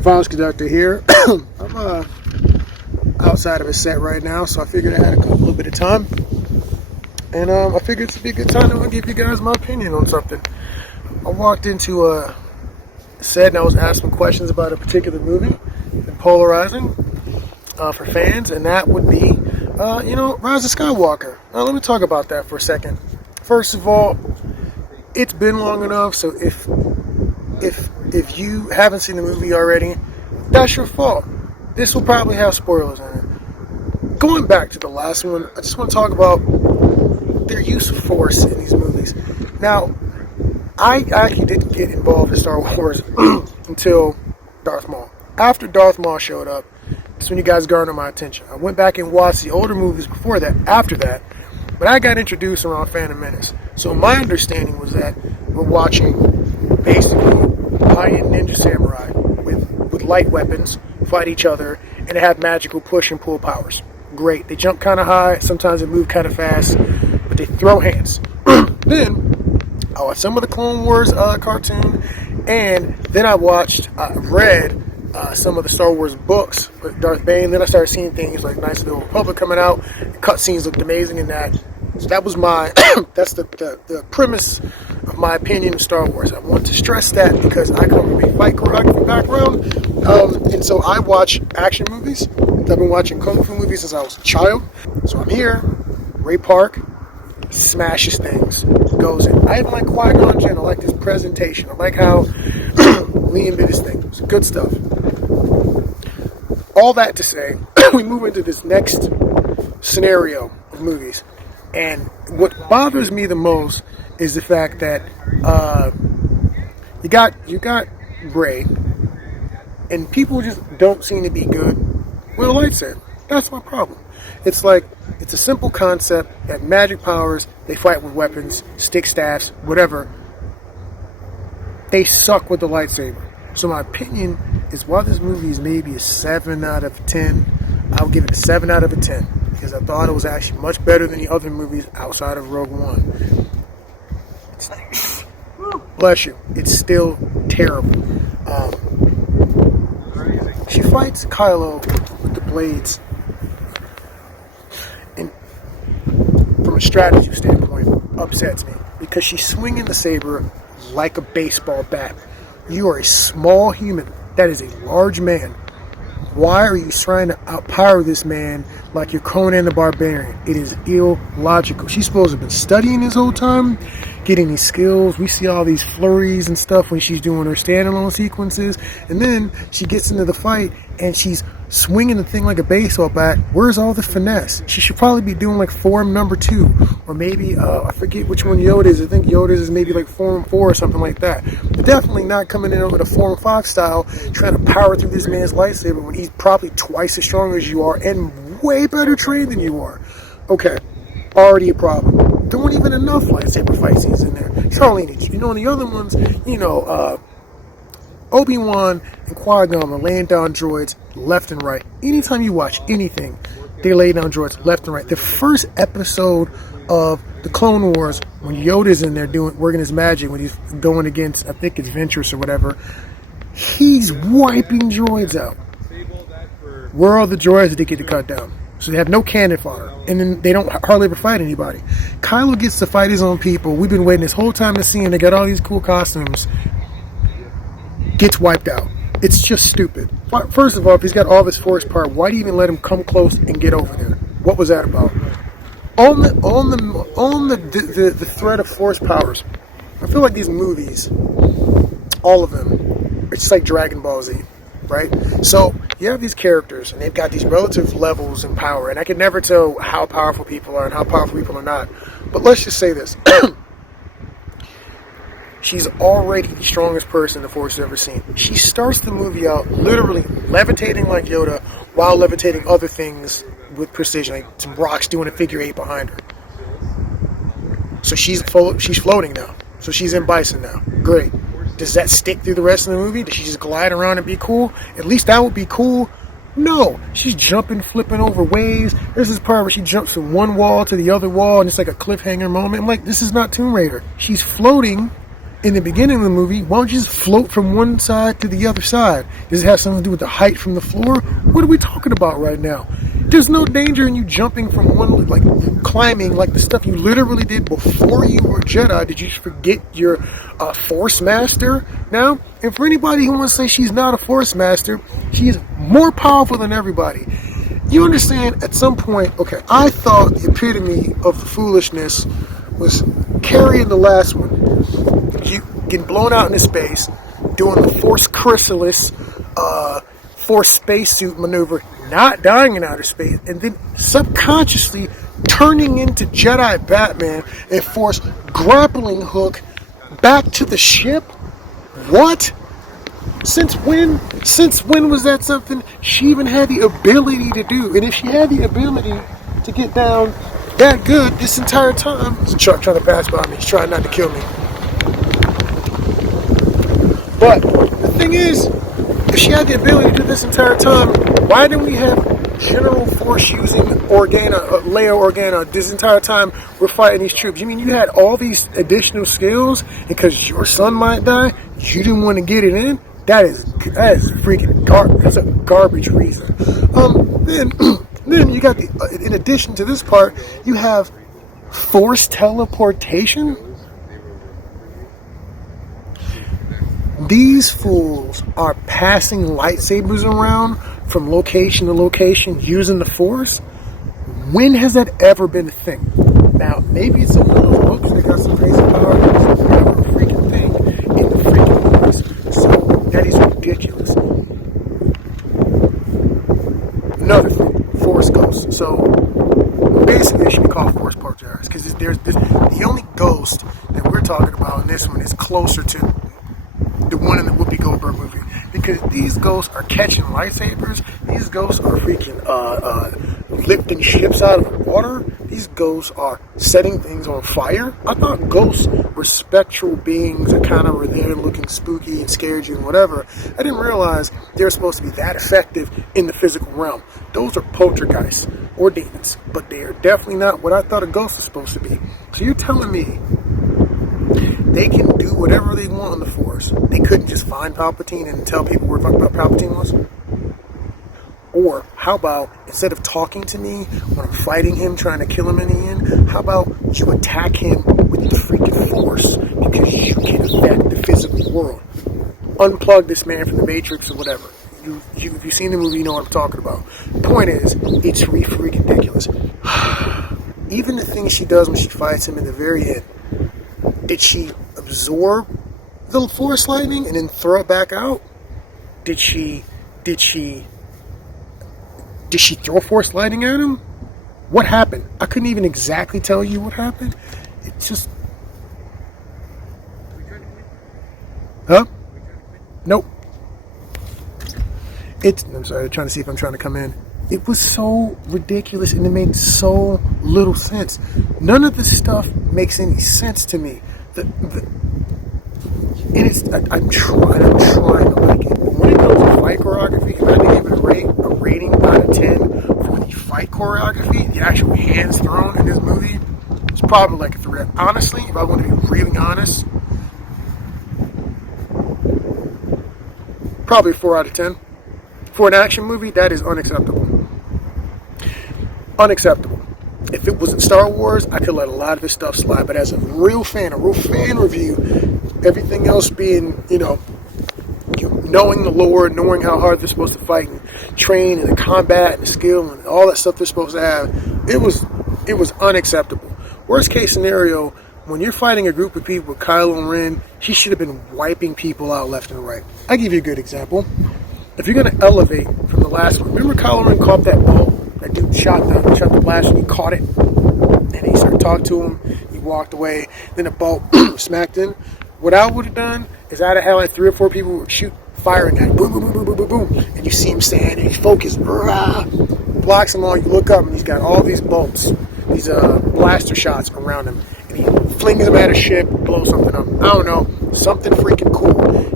Violence Conductor here. I'm outside of a set right now, so I figured I had a little bit of time. And I figured it'd be a good time to give you guys my opinion on something. I walked into a set and I was asking questions about a particular movie, and polarizing for fans, and that would be, Rise of Skywalker. Now let me talk about that for a second. First of all, it's been long enough, so if you haven't seen the movie already, that's your fault. This will probably have spoilers in it. Going back to the last one, I just want to talk about their use of force in these movies. Now, I actually didn't get involved in Star Wars until Darth Maul. After Darth Maul showed up, that's when you guys garnered my attention. I went back and watched the older movies before that, after that, but I got introduced around Phantom Menace. So my understanding was that we're watching basically high-end ninja samurai with light weapons fight each other, and they have magical push and pull powers. Great. They jump kind of high, sometimes they move kind of fast, but they throw hands. Then I watched some of the Clone Wars cartoon, and then I read some of the Star Wars books with Darth Bane. Then I started seeing things like Knights of the Old Republic coming out. The cutscenes looked amazing in that. So that was that's the premise of my opinion of Star Wars. I want to stress that because I come from a fight choreography background, and so I watch action movies. I've been watching kung fu movies since I was a child. So I'm here. Ray Park smashes things, goes in. I even like Qui-Gon Jinn. I like his presentation. I like how Liam did his thing. It's good stuff. All that to say, we move into this next scenario of movies. And what bothers me the most is the fact that you got Rey, and people just don't seem to be good with a lightsaber. That's my problem. It's like, it's a simple concept that magic powers, they fight with weapons, stick staffs, whatever. They suck with the lightsaber. So my opinion is, while this movie is maybe a 7 out of 10, I'll give it a 7 out of a 10. Because I thought it was actually much better than the other movies outside of Rogue One. Bless you. It's still terrible. She fights Kylo with the blades. And from a strategy standpoint, upsets me. Because she's swinging the saber like a baseball bat. You are a small human. That is a large man. Why are you trying to outpower this man like you're Conan the Barbarian? It is illogical. She's supposed to have been studying this whole time, getting these skills. We see all these flurries and stuff when she's doing her standalone sequences. And then she gets into the fight and she's swinging the thing like a baseball bat. Where's all the finesse? She should probably be doing like form number 2. Or maybe, I forget which one Yoda is. I think Yoda's is maybe like form 4 or something like that. But definitely not coming in with a form 5 style, trying to power through this man's lightsaber when he's probably twice as strong as you are and way better trained than you are. Okay, already a problem. There weren't even enough lightsaber fight scenes in there. Charlie needs, in the other ones, Obi-Wan and Qui-Gon are laying down droids left and right. Anytime you watch anything, they lay down droids left and right. The first episode of the Clone Wars, when Yoda's in there working his magic, when he's going against, I think it's Ventress or whatever, he's wiping droids out. Where are all the droids that they get to cut down? So they have no cannon fodder, and then they don't hardly ever fight anybody. Kylo gets to fight his own people. We've been waiting this whole time to see him. They got all these cool costumes. Gets wiped out. It's just stupid. First of all, if he's got all this force power, why do you even let him come close and get over there? What was that about? On the threat of force powers, I feel like these movies, all of them, it's just like Dragon Ball Z, right? So you have these characters, and they've got these relative levels in power, and I can never tell how powerful people are and how powerful people are not. But let's just say this. She's already the strongest person the Force has ever seen. She starts the movie out literally levitating like Yoda while levitating other things with precision, like some rocks doing a figure 8 behind her. So she's floating now. So she's in Bison now. Great. Does that stick through the rest of the movie? Does she just glide around and be cool? At least that would be cool. No. She's jumping, flipping over waves. There's this part where she jumps from one wall to the other wall, and it's like a cliffhanger moment. I'm like, this is not Tomb Raider. She's floating in the beginning of the movie, why don't you just float from one side to the other side? Does it have something to do with the height from the floor? What are we talking about right now? There's no danger in you jumping from one, like climbing, like the stuff you literally did before you were Jedi. Did you forget your Force Master now? And for anybody who wants to say she's not a Force Master, she's more powerful than everybody. You understand, at some point, okay, I thought the epitome of the foolishness was Carrie in the last one. You getting blown out into space, doing the Force Chrysalis, Force spacesuit maneuver, not dying in outer space, and then subconsciously turning into Jedi Batman and Force grappling hook back to the ship? What? Since when? Since when was that something she even had the ability to do? And if she had the ability to get down that good this entire time, there's a truck trying to pass by me. He's trying not to kill me. But the thing is, if she had the ability to do this entire time, why didn't we have General Force using Leia Organa this entire time we're fighting these troops? You mean you had all these additional skills, and because your son might die, you didn't want to get it in? That is freaking that's a garbage reason. Then you got in addition to this part, you have Force teleportation. These fools are passing lightsabers around from location to location using the Force. When has that ever been a thing? Now, maybe it's one of those books that got some crazy power. It's never a freaking thing in the freaking movies. So, that is ridiculous. Another thing, Force Ghosts. So, basically, it should be called Force Porters, because the only ghost that we're talking about in this one is closer to the one in the Whoopi Goldberg movie, because these ghosts are catching lightsabers. These ghosts are freaking lifting ships out of the water. These ghosts are setting things on fire. I thought ghosts were spectral beings that kind of were there looking spooky and scared you and whatever. I didn't realize they were supposed to be that effective in the physical realm. Those are poltergeists or demons, but they are definitely not what I thought a ghost was supposed to be. So you're telling me they can do whatever they want on the Force? They couldn't just find Palpatine and tell people where Palpatine was? Or how about, instead of talking to me when I'm fighting him, trying to kill him in the end, how about you attack him with the freaking Force, because you can affect the physical world? Unplug this man from the Matrix or whatever. If you've seen the movie, you know what I'm talking about. Point is, it's freaking ridiculous. Even the things she does when she fights him in the very end, did she absorb the Force lightning and then throw it back out? Did she throw Force lightning at him? What happened? I couldn't even exactly tell you what happened. It's just... Huh? Nope. I'm sorry, I'm trying to see if I'm trying to come in. It was so ridiculous and it made so little sense. None of this stuff makes any sense to me. I'm trying to like it. But when it comes to fight choreography, if I had to give it a rating out of 10 for the fight choreography, the actual hands thrown in this movie, it's probably like a 3. Honestly, if I want to be really honest, probably a 4 out of 10. For an action movie, that is unacceptable. Unacceptable. If it wasn't Star Wars, I could let a lot of this stuff slide. But as a real fan review, everything else being, knowing the lore, knowing how hard they're supposed to fight and train, and the combat and the skill and all that stuff they're supposed to have, it was unacceptable. Worst case scenario, when you're fighting a group of people with Kylo Ren, he should have been wiping people out left and right. I'll give you a good example. If you're going to elevate from the last one, remember Kylo Ren caught that ball? That dude shot the blast and he caught it. And he started talking to him. He walked away. Then the ball smacked in. What I would have done is I'd have had like 3 or 4 people who would shoot firing at him. Boom, boom, boom, boom, boom, boom, boom. And you see him stand and he's focused. Blocks them all. You look up and he's got all these bolts, these blaster shots around him. And he flings them at a ship, blows something up. I don't know. Something freaking cool.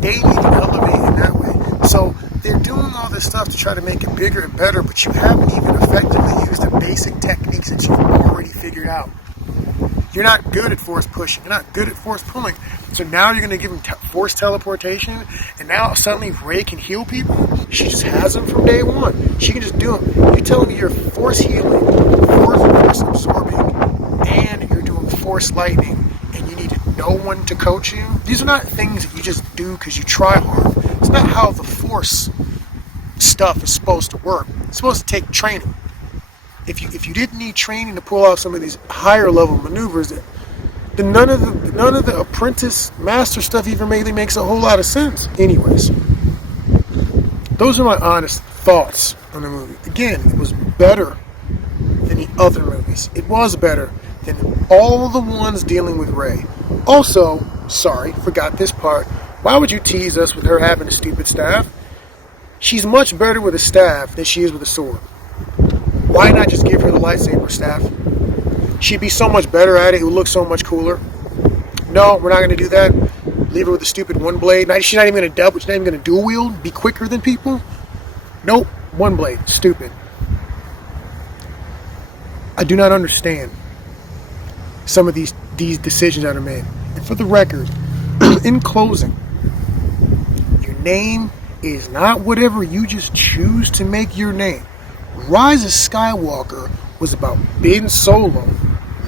They need to elevate in that way. So they're doing all this stuff to try to make it bigger and better, but you haven't even effectively used the basic techniques that you've already figured out. You're not good at force pushing. You're not good at force pulling. So now you're going to give him force teleportation, and now suddenly Rey can heal people? She just has them from day one. She can just do them. You're telling me you're force healing, force absorbing, and you're doing force lightning, and you need no one to coach you? These are not things that you just do because you try hard. It's not how the force stuff is supposed to work. It's supposed to take training. If you didn't need training to pull off some of these higher level maneuvers, then none of the apprentice master stuff even really makes a whole lot of sense. Anyways, those are my honest thoughts on the movie. Again, it was better than the other movies. It was better than all the ones dealing with Rey. Also, sorry, forgot this part. Why would you tease us with her having a stupid staff? She's much better with a staff than she is with a sword. Why not just give her the lightsaber staff? She'd be so much better at it. It would look so much cooler. No, we're not going to do that. Leave her with a stupid one blade. She's not even going to double. She's not even going to dual wield. Be quicker than people. Nope. One blade. Stupid. I do not understand some of these decisions that are made. And for the record, in closing, your name is not whatever you just choose to make your name. Rise of Skywalker was about Ben Solo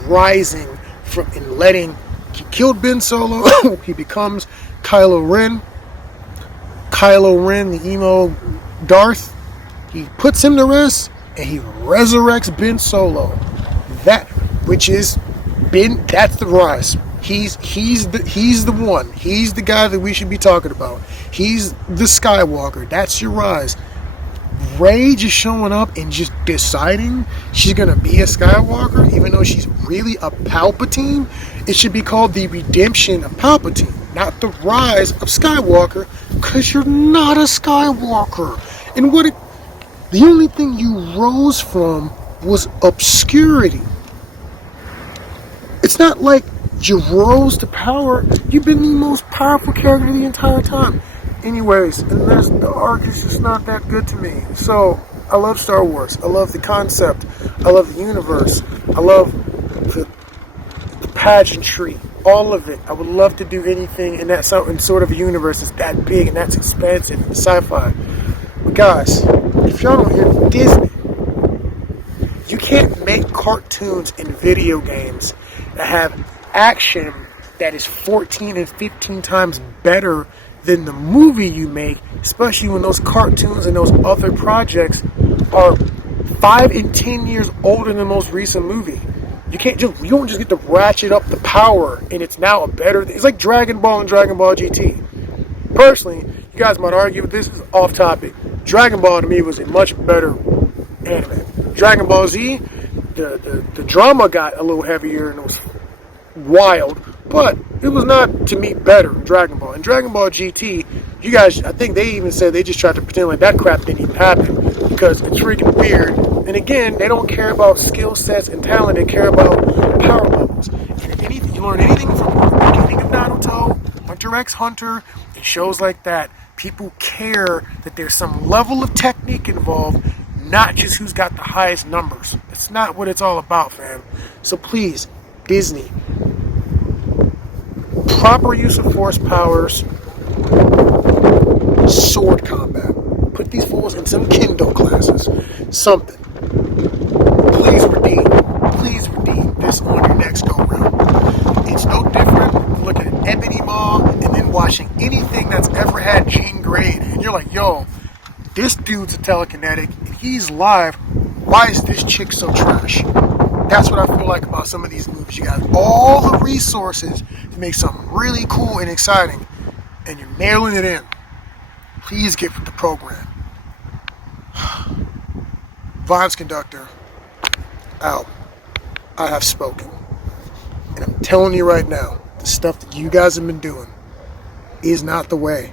rising from and letting. He killed Ben Solo. He becomes Kylo Ren. Kylo Ren, the emo Darth. He puts him to rest and he resurrects Ben Solo. That, which is Ben. That's the rise. He's the one. He's the guy that we should be talking about. He's the Skywalker. That's your rise. Rey just showing up and just deciding she's gonna be a Skywalker, even though she's really a Palpatine. It should be called the redemption of Palpatine, not the rise of Skywalker, because you're not a Skywalker. And the only thing you rose from was obscurity. It's not like you rose to power. You've been the most powerful character the entire time. Anyways, and the arc is just not that good to me. So, I love Star Wars. I love the concept. I love the universe. I love the pageantry. All of it. I would love to do anything in that sort of a universe that's that big and that's expansive and sci-fi. But guys, if y'all don't hear Disney, you can't make cartoons and video games that have action that is 14 and 15 times better than the movie you make, especially when those cartoons and those other projects are 5 and 10 years older than the most recent movie. You don't just get to ratchet up the power and it's now a better. It's like Dragon Ball and Dragon Ball GT. Personally, you guys might argue, this is off topic. Dragon Ball to me was a much better anime. Dragon Ball Z, the drama got a little heavier and it was wild, but it was not, to me, better than Dragon Ball. And Dragon Ball GT, you guys, I think they even said they just tried to pretend like that crap didn't even happen because it's freaking weird. And again, they don't care about skill sets and talent, they care about power levels. And if anything, you learn anything from the beginning of Naruto, Hunter x Hunter, and shows like that, people care that there's some level of technique involved, not just who's got the highest numbers. That's not what it's all about, fam. So please, Disney, proper use of force powers, sword combat. Put these fools in some kendo classes. Something. Please redeem this on your next go round. It's no different than looking at Ebony Maw and then watching anything that's ever had Jean Grey in it. And you're like, yo, this dude's a telekinetic and he's live. Why is this chick so trash? That's what I feel like about some of these movies. You got all the resources to make something really cool and exciting, and you're nailing it in. Please get with the program. Violence Conductor, out. I have spoken. And I'm telling you right now, the stuff that you guys have been doing is not the way.